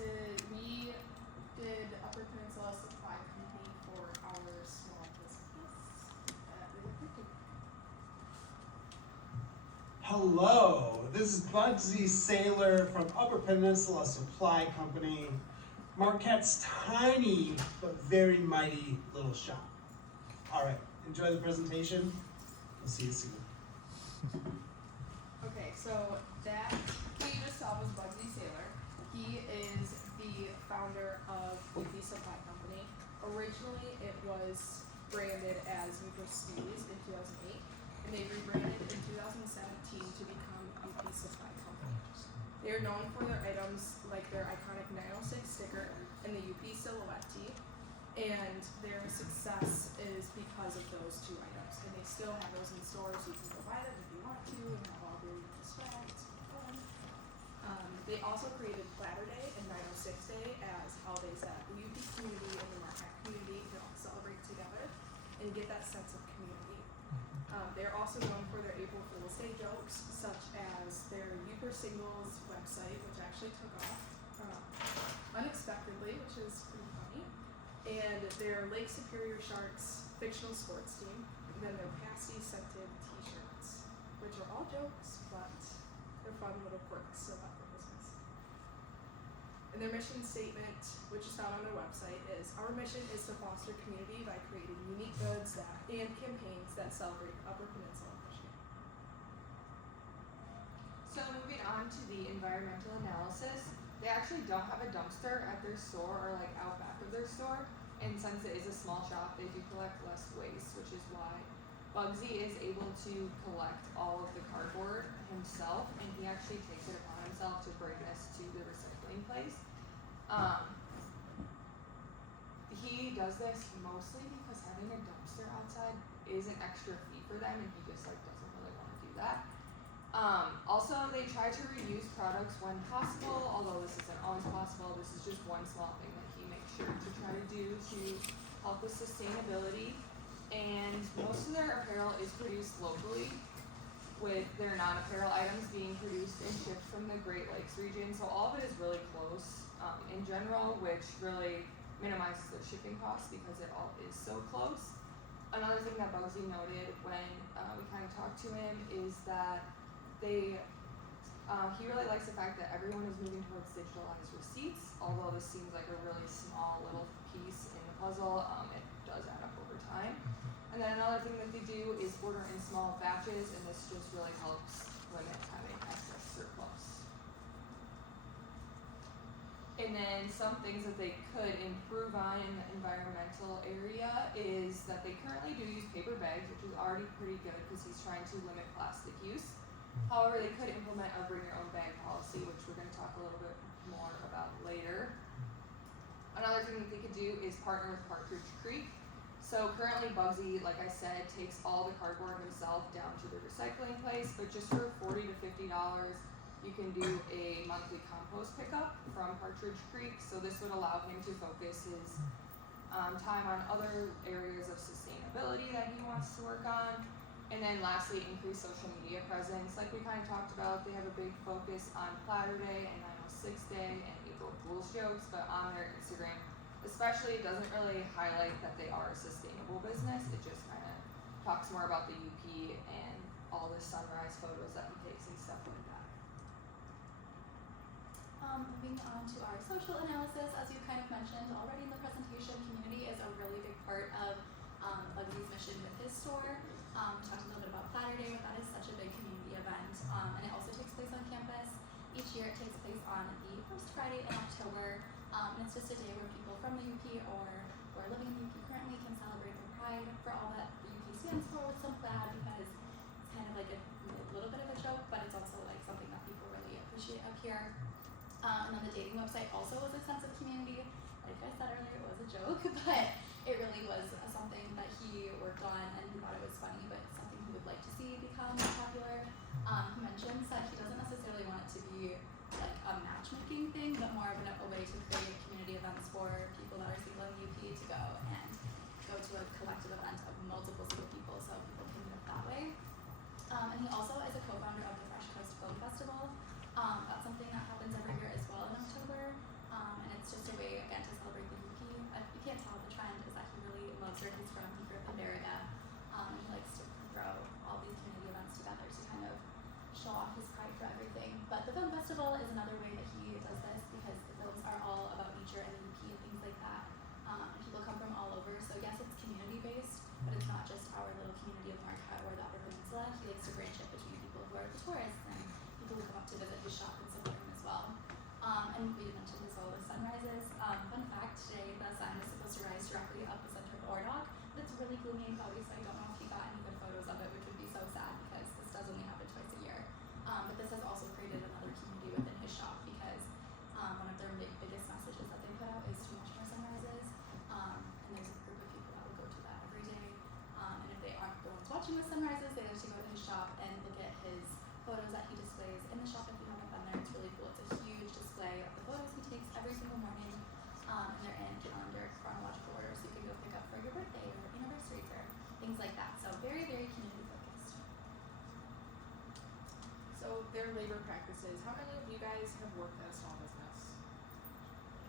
We did Upper Peninsula Supply Company for our small business that we were thinking. Hello, this is Bugsy Sailor from Upper Peninsula Supply Company, Marquette's tiny but very mighty little shop. All right, enjoy the presentation. We'll see you soon. Okay, so that who you just saw was Bugsy Sailor. He is the founder of UP Supply Company. Originally, it was branded as Prestige in 2008, and they rebranded in 2017 to become UP Supply Company. They are known for their items like their iconic 906 sticker and the UP silhouette tee, and their success is because of those two items. And they still have those in stores, so you can go buy them if you want to, and have all their swag. It's fun. They also created Platter Day and 906 Day as holidays that the UP community and the Marquette community can all celebrate together and get that sense of community. They're also known for their April Fool's Day jokes, such as their Euchre Signals website, which actually took off unexpectedly, which is pretty funny, and their Lake Superior Sharks fictional sports team, and then their pasty scented t-shirts, which are all jokes, but they're fun little quirks about their business. And their mission statement, which is found on their website, is our mission is to foster community by creating unique goods and campaigns that celebrate Upper Peninsula Michigan. So moving on to the environmental analysis, they actually don't have a dumpster at their store or like out back of their store, and since it is a small shop, they do collect less waste, which is why Bugsy is able to collect all of the cardboard himself, and he actually takes it upon himself to bring this to the recycling place. He does this mostly because having a dumpster outside is an extra fee for them, and he just like doesn't really want to do that. Also, they try to reuse products when possible, although this isn't always possible. This is just one small thing that he makes sure to try to do to help with sustainability. And most of their apparel is produced locally, with their non-apparel items being produced and shipped from the Great Lakes region. So all of it is really close in general, which really minimizes their shipping costs because it all is so close. Another thing that Bugsy noted when we kind of talked to him is that he really likes the fact that everyone is moving towards digitalized receipts. Although this seems like a really small little piece in the puzzle, it does add up over time. And then another thing that they do is order in small batches, and this just really helps limit having excess surplus. And then some things that they could improve on in the environmental area is that they currently do use paper bags, which is already pretty good because he's trying to limit plastic use. However, they could implement a bring your own bag policy, which we're going to talk a little bit more about later. Another thing that they could do is partner with Partridge Creek. So currently Bugsy, like I said, takes all the cardboard himself down to the recycling place, but just for $40 to $50, you can do a monthly compost pickup from Partridge Creek. So this would allow him to focus his time on other areas of sustainability that he wants to work on. And then lastly, increase social media presence. Like we kind of talked about, they have a big focus on Platter Day and 906 Day and April Fool's jokes, but on their Instagram especially, it doesn't really highlight that they are a sustainable business. It just kind of talks more about the UP and all the sunrise photos that he takes and stuff like that. Moving on to our social analysis, as you kind of mentioned already in the presentation, community is a really big part of Bugsy's mission with his store. We talked a little bit about Platter Day, but that is such a big community event, and it also takes place on campus. Each year it takes place on the first Friday in October, and it's just a day where people from the UP or who are living in the UP currently can celebrate their pride for all that the UP stands for with some plaid, because it's kind of like a little bit of a joke, but it's also like something that people really appreciate up here. And then the dating website also was a sense of community. Like I said earlier, it was a joke, but it really was something that he worked on, and he thought it was funny, but something he would like to see become popular. He mentions that he doesn't necessarily want it to be like a matchmaking thing, but more of a way to create community events for people that are single in the UP to go and go to a collective event of multiple single people, so people can meet up that way. And he also is a co-founder of the Fresh Coast Film Festival. That's something that happens every year as well in October. support the tourists and people who come up to visit his shop and support him as well. And we mentioned as well the sunrises. Fun fact, today the sun is supposed to rise directly up the center of Ordog, but it's really gloomy and cloudy, so I don't know if he got any good photos of it, which would be so sad because this does only happen twice a year. But this has also created another community within his shop because one of their biggest messages that they put out is to watch more sunrises. And there's a group of people that will go to that every day. And if they aren't the ones watching the sunrises, they actually go to his shop and look at his photos that he displays in the shop. If you haven't been there, it's really cool. It's a huge display of the photos he takes every single morning. And they're in calendar chronological order, so you can go pick up for your birthday or anniversary or things like that. So very, very community focused. So their labor practices, how many of you guys have worked at a small business?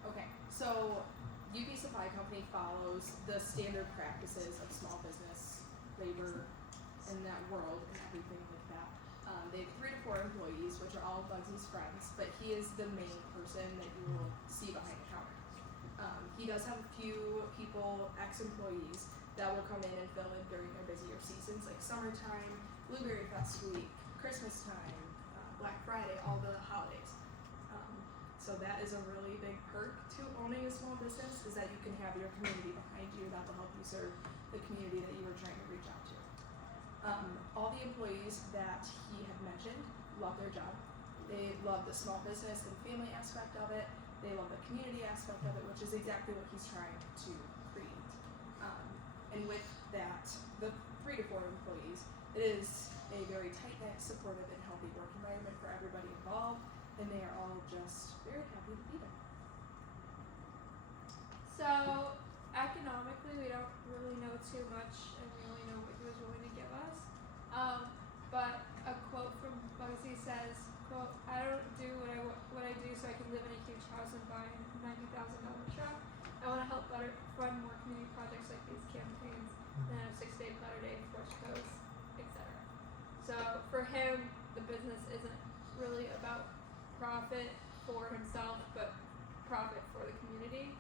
Okay, so UP Supply Company follows the standard practices of small business labor in that world and everything like that. They have 3 to 4 employees, which are all Bugsy's friends, but he is the main person that you will see behind the counter. He does have a few people, ex-employees, that will come in and fill in during their busier seasons, like summertime, Blueberry Fest week, Christmas time, Black Friday, all the holidays. So that is a really big perk to owning a small business, is that you can have your community behind you that will help you serve the community that you were trying to reach out to. All the employees that he had mentioned love their job. They love the small business and family aspect of it. They love the community aspect of it, which is exactly what he's trying to create. And with that, the 3 to 4 employees, it is a very tight-knit, supportive, and healthy work environment for everybody involved, and they are all just very happy to be there. So economically, we don't really know too much, and we only know what he was willing to give us. But a quote from Bugsy says, quote, "I don't do what I do so I can live in a huge house and buy a $90,000 truck. I want to help better fund more community projects like these campaigns, and have 6-day platter day, Porch Coast, etc." So for him, the business isn't really about profit for himself, but profit for the community.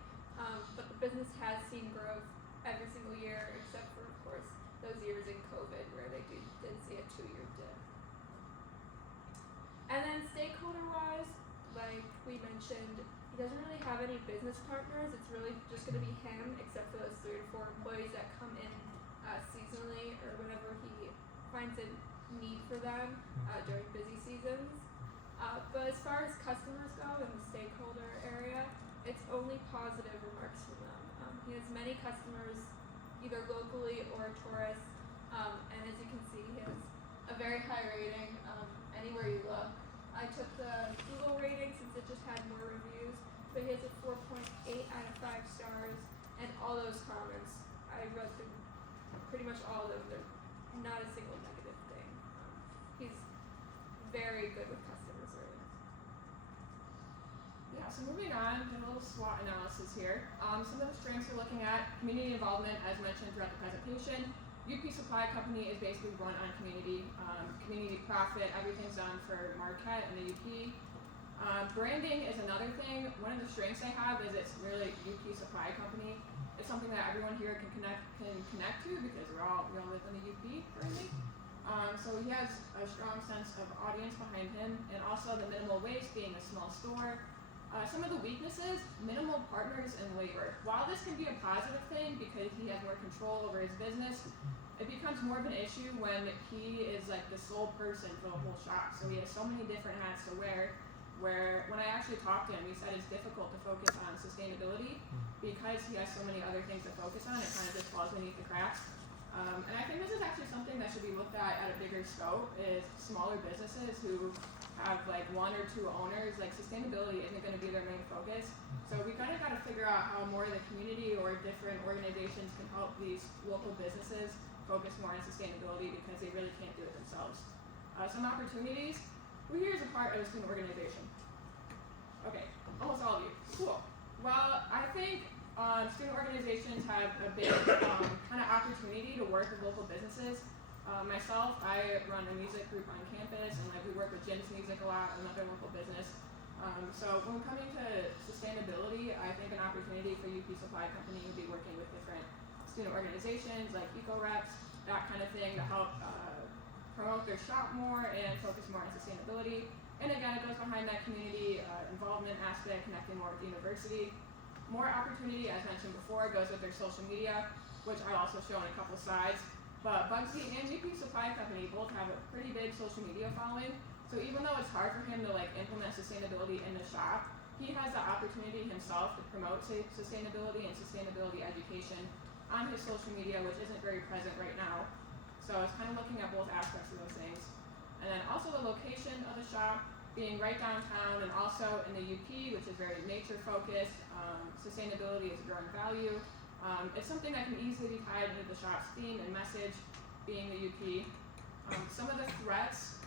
But the business has seen growth every single year, except for, of course, those years in COVID where they did see a 2-year dip. And then stakeholder-wise, like we mentioned, he doesn't really have any business partners. It's really just going to be him, except for those 3 to 4 employees that come in seasonally or whenever he finds a need for them during busy seasons. But as far as customers go in the stakeholder area, it's only positive remarks from them. He has many customers, either locally or tourists, and as you can see, he has a very high rating anywhere you look. I took the Google rating since it just had more reviews, but he has a 4.8 out of 5 stars, and all those comments, I read through pretty much all of them. There's not a single negative thing. He's very good with customer service. Yeah, so moving on, a little SWOT analysis here. Some of the strengths we're looking at: community involvement, as mentioned throughout the presentation. UP Supply Company is basically run on community. Community profit, everything's done for Marquette and the UP. Branding is another thing. One of the strengths they have is it's really UP Supply Company. It's something that everyone here can connect to because we all live in the UP currently. So he has a strong sense of audience behind him, and also the minimal waste, being a small store. Some of the weaknesses: minimal partners in labor. While this can be a positive thing because he has more control over his business, it becomes more of an issue when he is like the sole person for the whole shop. So he has so many different hats to wear, where when I actually talked to him, he said it's difficult to focus on sustainability because he has so many other things to focus on. It kind of just falls beneath the cracks. And I think this is actually something that should be looked at a bigger scope, is smaller businesses who have like 1 or 2 owners. Like, sustainability isn't going to be their main focus. So we kind of got to figure out how more of the community or different organizations can help these local businesses focus more on sustainability because they really can't do it themselves. Some opportunities: who here is a part of a student organization? Okay, almost all of you. Cool. Well, I think student organizations have a big kind of opportunity to work with local businesses. Myself, I run a music group on campus, and like we work with Jim's Music a lot, another local business. So when coming to sustainability, I think an opportunity for UP Supply Company would be working with different student organizations like Eco Reps, that kind of thing, to help promote their shop more and focus more on sustainability. And again, it goes behind that community involvement aspect, connecting more with the university. More opportunity, as mentioned before, goes with their social media, which I'll also show in a couple slides. But Bugsy and UP Supply Company both have a pretty big social media following. So even though it's hard for him to implement sustainability in the shop, he has the opportunity himself to promote sustainability and sustainability education on his social media, which isn't very present right now. So it's kind of looking at both aspects of those things. And then also the location of the shop being right downtown and also in the UP, which is very nature focused. Sustainability is a growing value. It's something that can easily be tied into the shop's theme and message, being the UP. Some of the threats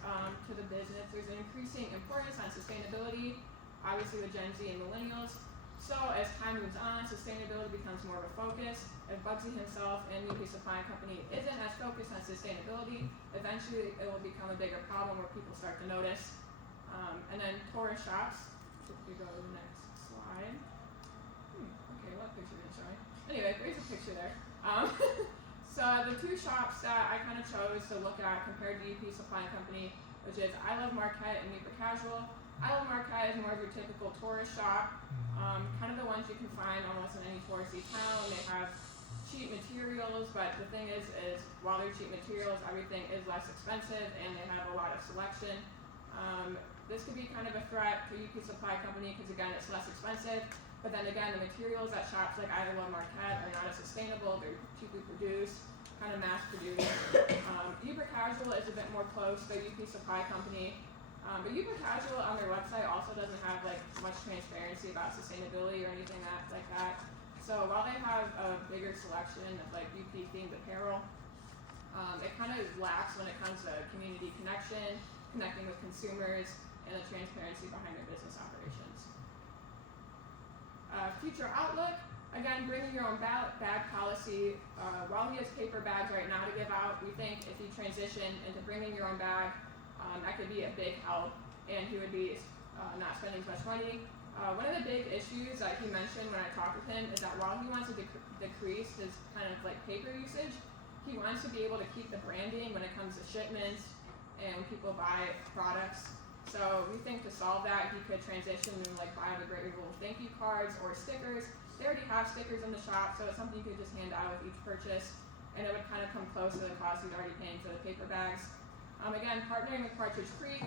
to the business, there's an increasing importance on sustainability, obviously with Gen Z and millennials. So as time moves on, sustainability becomes more of a focus. If Bugsy himself and UP Supply Company isn't as focused on sustainability, eventually it will become a bigger problem where people start to notice. And then tourist shops, if we go to the next slide. Okay, what picture did it show me? Anyway, there's a picture there. So the two shops that I kind of chose to look at compared to UP Supply Company, which is I Love Marquette and Hyper Casual. I Love Marquette is more of your typical tourist shop, kind of the ones you can find almost in any touristy town. They have cheap materials, but the thing is while they're cheap materials, everything is less expensive and they have a lot of selection. This could be kind of a threat to UP Supply Company because again, it's less expensive. But then again, the materials at shops like I Love Marquette are not as sustainable. They're cheaply produced, kind of mass produced. Hyper Casual is a bit more close to UP Supply Company. But Hyper Casual on their website also doesn't have much transparency about sustainability or anything like that. So while they have a bigger selection of UP themed apparel, it kind of lacks when it comes to community connection, connecting with consumers, and the transparency behind their business operations. Future outlook, again, bringing your own bag policy. While he has paper bags right now to give out, we think if he transitioned into bringing your own bag, that could be a big help, and he would be not spending as much money. One of the big issues that he mentioned when I talked with him is that while he wants to decrease his kind of paper usage, he wants to be able to keep the branding when it comes to shipments and when people buy products. So we think to solve that, he could transition and biodegradable thank you cards or stickers. They already have stickers in the shop, so it's something you could just hand out with each purchase, and it would kind of come close to the cost he's already paying for the paper bags. Again, partnering with Partridge Creek.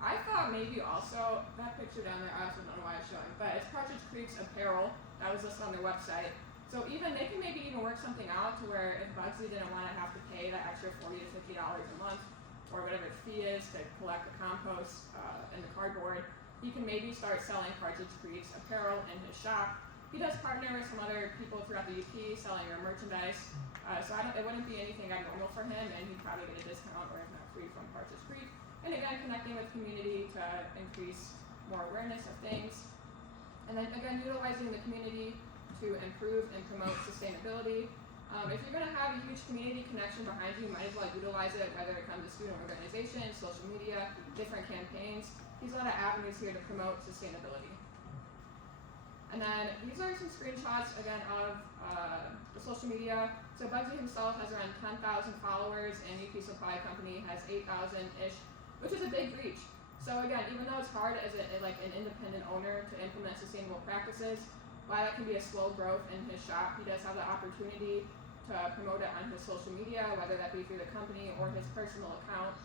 I thought maybe also, that picture down there, I also don't know why it's showing, but it's Partridge Creek's apparel that was listed on their website. So even, they can maybe even work something out to where if Bugsy didn't want to have to pay that extra $40 to $50 a month, or whatever the fee is to collect the compost and the cardboard, he can maybe start selling Partridge Creek's apparel in his shop. He does partner with some other people throughout the UP selling their merchandise, so it wouldn't be anything abnormal for him, and he'd probably get a discount or if not free from Partridge Creek. And again, connecting with community to increase more awareness of things. And then again, utilizing the community to improve and promote sustainability. If you're going to have a huge community connection behind you, you might as well utilize it, whether it comes to student organizations, social media, different campaigns. There's a lot of avenues here to promote sustainability. And then these are some screenshots, again, of the social media. So Bugsy himself has around 10,000 followers, and UP Supply Company has 8,000-ish, which is a big reach. So again, even though it's hard as an independent owner to implement sustainable practices, while that can be a slow growth in his shop, he does have the opportunity to promote it on his social media, whether that be through the company or his personal account.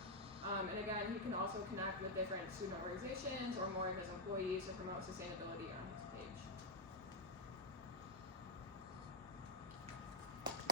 And again, he can also connect with different student organizations or more of his employees to promote sustainability on his